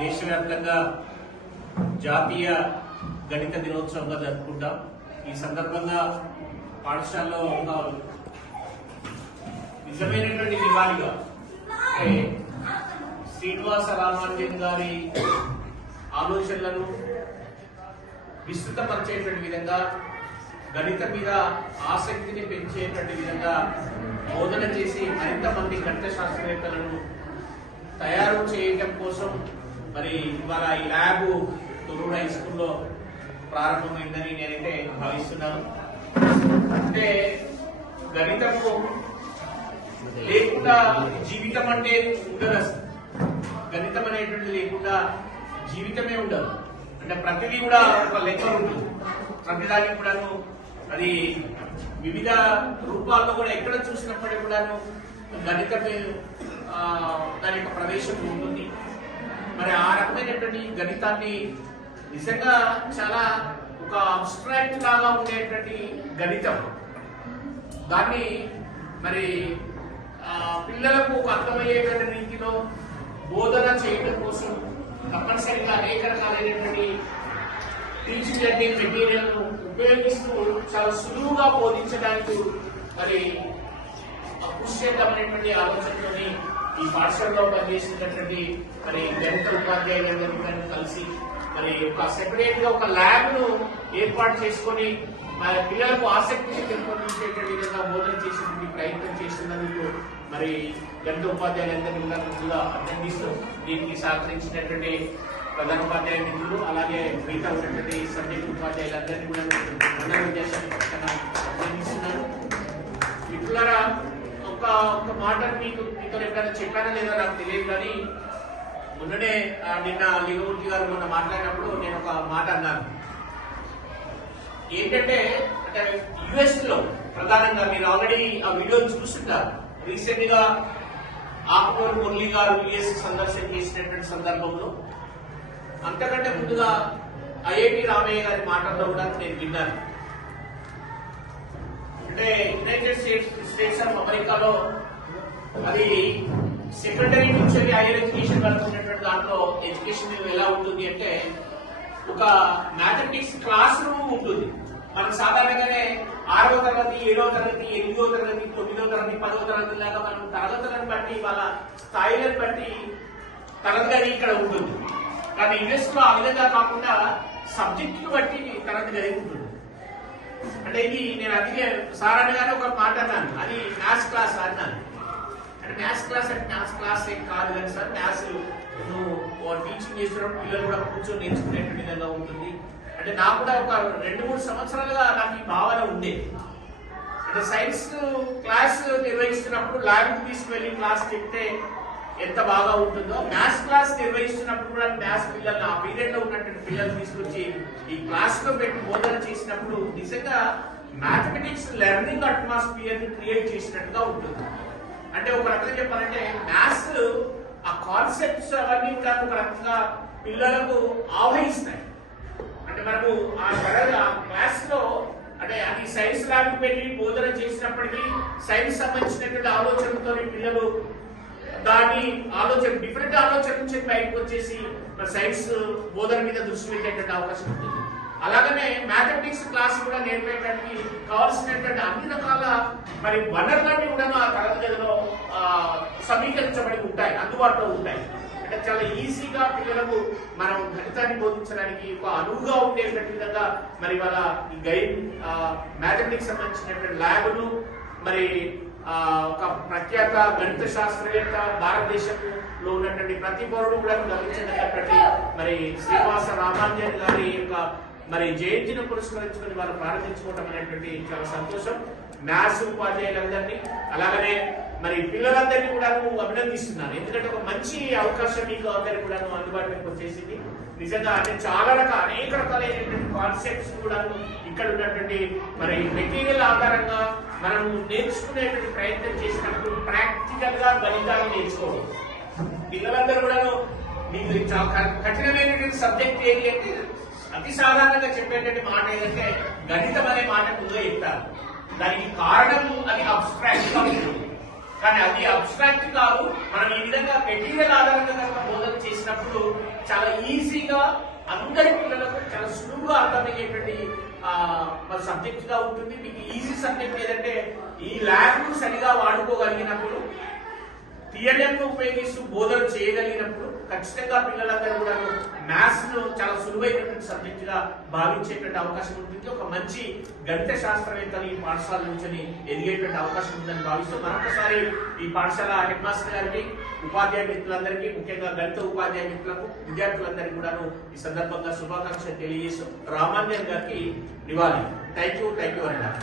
దేశవ్యాప్తంగా జాతీయ గణిత దినోత్సవంగా జరుపుకుంటాం. ఈ సందర్భంగా పాఠశాలలో ఒక నిజమైనటువంటి నివాళిగా శ్రీనివాస రామానుజన్ గారి ఆలోచనలను విస్తృతపరిచేటువంటి విధంగా, గణిత మీద ఆసక్తిని పెంచేటువంటి విధంగా బోధన చేసి మరింత మంది గణిత శాస్త్రవేత్తలను తయారు చేయడం కోసం మరి ఇవాళ ఈ ల్యాబ్ తొర్రూరు హై స్కూల్లో ప్రారంభమైందని నేనైతే భావిస్తున్నాను. అంటే గణితము లేకుండా జీవితం అంటే ఉండదు. గణితం అనేటువంటిది లేకుండా జీవితమే ఉండదు. అంటే ప్రతిదీ కూడా ఒక లెక్క ఉంటుంది. ప్రతిదానికి కూడాను అది వివిధ రూపాల్లో కూడా ఎక్కడ చూసినప్పటికీ కూడాను గణితమే దాని యొక్క ప్రవేశం ఉంటుంది. మరి ఆ రకమైనటువంటి గణితాన్ని నిజంగా చాలా ఒక అబ్స్ట్రాక్ట్ లాగా ఉండేటువంటి గణితం, దాన్ని మరి పిల్లలకు ఒక అర్థమయ్యేటువంటి రీతిలో బోధన చేయడం కోసం తప్పనిసరిగా అనేక రకాలైనటువంటి టీచింగ్ లెర్నింగ్ మెటీరియల్ ను ఉపయోగిస్తూ చాలా సులువుగా బోధించడానికి మరి కృషి చేద్దామనేటువంటి ఆలోచనతోని ఈ పాఠశాలలో పనిచేసినటువంటి మరి గణిత ఉపాధ్యాయులందరినీ కలిసి మరి ఒక సెపరేట్ గా ఒక ల్యాబ్ ను ఏర్పాటు చేసుకొని మరి పిల్లలకు ఆసక్తిని పెంపొందించేటువంటి విధంగా బోధన చేసేటువంటి ప్రయత్నం చేస్తున్నందుకు మరి గణిత ఉపాధ్యాయులందరినీ కూడా అభినందిస్తూ దీనికి సహకరించినటువంటి ప్రధాన ఉపాధ్యాయ మిత్రులు అలాగే మిగతా ఉన్నటువంటి సబ్జెక్ట్ ఉపాధ్యాయులందరినీ కూడా అభినందిస్తున్నారు. మిత్రులారా, ఒక మాట మీతో ఎప్పుడైనా చెప్పానా లేదా నాకు తెలియదు, కానీ మొన్ననే నిన్న లింగమూర్తి గారు మొన్న మాట్లాడినప్పుడు నేను ఒక మాట అన్నాను. ఏంటంటే అంటే యుఎస్ లో ప్రధానంగా మీరు ఆల్రెడీ ఆ వీడియోని చూస్తుంటారు. రీసెంట్ గా ఆకునూరు మురళి గారు యుఎస్ సందర్శన చేసినటువంటి సందర్భంలో, అంతకంటే ముందుగా ఐఐటి రామయ్య గారి మాటల్లో కూడా నేను విన్నాను. అంటే యునైటెడ్ స్టేట్స్ ఆఫ్ అమెరికాలో అది సెకండరీ నుంచి హైయర్ ఎడ్యుకేషన్ వరకు ఉన్నటువంటి దాంట్లో ఎడ్యుకేషన్ ఎలా ఉంటుంది అంటే ఒక మ్యాథమెటిక్స్ క్లాస్ రూమ్ ఉంటుంది. మనం సాధారణంగానే 6వ తరగతి, 7వ తరగతి, 8వ తరగతి, 9వ తరగతి, 10వ తరగతి లాగా మనం తరగతులను బట్టి వాళ్ళ స్థాయిలను బట్టి తరగతి గది ఇక్కడ ఉంటుంది. కానీ యుఎస్ లో ఆ విధంగా కాకుండా సబ్జెక్టును బట్టి తరగతి గది ఉంటుంది. అంటే ఇది నేను అందుకే సాధారణంగానే ఒక మాట అన్నాను, అది మ్యాథ్స్ క్లాస్ అన్నాను. అంటే మ్యాథ్స్ క్లాస్ అంటే మ్యాథ్స్ క్లాస్ ఏం కాదు కానీ సార్, మ్యాథ్స్ నువ్వు టీచింగ్ చేస్తున్నప్పుడు పిల్లలు కూడా కూర్చొని నేర్చుకునేటువంటి విధంగా ఉంటుంది. అంటే నాకు కూడా ఒక 2-3 సంవత్సరాలుగా నాకు ఈ భావన ఉండేది. అంటే సైన్స్ క్లాస్ నిర్వహిస్తున్నప్పుడు ల్యాబ్ తీసుకువెళ్ళి క్లాస్ చెప్తే ఎంత బాగా ఉంటుందో, మ్యాథ్స్ క్లాస్ నిర్వహిస్తున్నప్పుడు కూడా మ్యాథ్స్ పిల్లల్ని ఆ పీరియడ్ లో ఉన్నటువంటి పిల్లలు తీసుకొచ్చి ఈ క్లాస్ లో పెట్టి బోధన చేసినప్పుడు నిజంగా మ్యాథమెటిక్స్ లెర్నింగ్ అట్మాస్ఫియర్ ని క్రియేట్ చేసినట్టుగా ఉంటుంది. అంటే ఒక రకంగా చెప్పాలంటే మ్యాథ్స్ ఆ కాన్సెప్ట్స్ అవన్నీ కూడా ఒక రకంగా పిల్లలకు ఆవహిస్తాయి. అంటే మనము ఆ క్లాస్ లో అంటే అది సైన్స్ ల్యాబ్ పెట్టి బోధన చేసినప్పటికీ సైన్స్ సంబంధించినటువంటి ఆలోచనలతో పిల్లలు దాని ఆలోచన డిఫరెంట్ ఆలోచన నుంచి బయటకు వచ్చేసి సైన్స్ బోధన మీద దృష్టి పెట్టేటువంటి అవకాశం ఉంటుంది. అలాగనే మ్యాథమెటిక్స్ క్లాస్ కూడా నేర్పేయడానికి కావాల్సినటువంటి అన్ని రకాల మరి వనరులన్నీ కూడా ఆ తరగతి గదిలో సమీకరించబడి ఉంటాయి, అందుబాటులో ఉంటాయి. అంటే చాలా ఈజీగా పిల్లలకు మనం గణితాన్ని బోధించడానికి ఒక అనువుగా ఉండేటువంటి విధంగా మరి వాళ్ళ ఈ గైడ్ మ్యాథమెటిక్స్ సంబంధించినటువంటి ల్యాబ్ను మరి ఒక ప్రఖ్యాత గణిత శాస్త్రవేత్త భారతదేశంలో ఉన్నటువంటి ప్రతి పౌరుడు కూడా గమనించినటువంటి మరి శ్రీనివాస రామానుజన్ గారి యొక్క మరి జయంతిని పురస్కరించుకుని వాళ్ళు ప్రారంభించుకోవడం అనేటువంటి చాలా సంతోషం. మ్యాథ్స్ ఉపాధ్యాయులందరినీ అలాగనే మరి పిల్లలందరినీ కూడా అభినందిస్తున్నాను. ఎందుకంటే ఒక మంచి అవకాశం మీకు అందరికీ కూడా అందుబాటులోకి వచ్చేసింది. నిజంగా అంటే చాలా అనేక రకాలైనటువంటి కాన్సెప్ట్స్ కూడా ఇక్కడ ఉన్నటువంటి మరి మెటీరియల్ ఆధారంగా మనం నేర్చుకునేటువంటి ప్రయత్నం చేసినప్పుడు ప్రాక్టికల్ గా గణితాన్ని నేర్చుకోవడం. పిల్లలందరూ కూడా మీకు చాలా కఠినమైనటువంటి సబ్జెక్ట్ ఏది అంటే అతి సాధారణంగా చెప్పేటువంటి మాట ఏదంటే గణితం అనే మాట ముందుగా చెప్తారు. దానికి కారణం అది అబ్స్ట్రాక్ట్ గా ఉంటుంది. కానీ అది అబ్స్ట్రాక్ట్ కాదు. మనం ఈ విధంగా మెటీరియల్ ఆధారంగా కనుక బోధన చేసినప్పుడు చాలా ఈజీగా అందరి పిల్లలకు చాలా సులువుగా అర్థమయ్యేటువంటి మన సబ్జెక్ట్ గా ఉంటుంది. మీకు ఈజీ సబ్జెక్ట్ ఏదంటే ఈ ల్యాబ్ ను సరిగా వాడుకోగలిగినప్పుడు, థియరీ ఉపయోగిస్తూ బోధన చేయగలిగినప్పుడు ఖచ్చితంగా పిల్లలందరూ కూడా మ్యాథ్స్ ను చాలా సులువైనటువంటి సబ్జెక్ట్ గా భావించేటువంటి అవకాశం ఉంటుంది. ఒక మంచి గణిత శాస్త్రవేత్తలు ఈ పాఠశాల నుంచి ఎదిగేటువంటి అవకాశం ఉందని భావిస్తూ మరొకసారి ఈ పాఠశాల హెడ్ మాస్టర్ గారికి, ఉపాధ్యాయ మిత్రులందరికీ, ముఖ్యంగా గణిత ఉపాధ్యాయ మిత్రులకు, విద్యార్థులందరికీ కూడా ఈ సందర్భంగా శుభాకాంక్షలు తెలియజేస్తూ రామాంజన్ గారికి నివాళి. Thank you very much.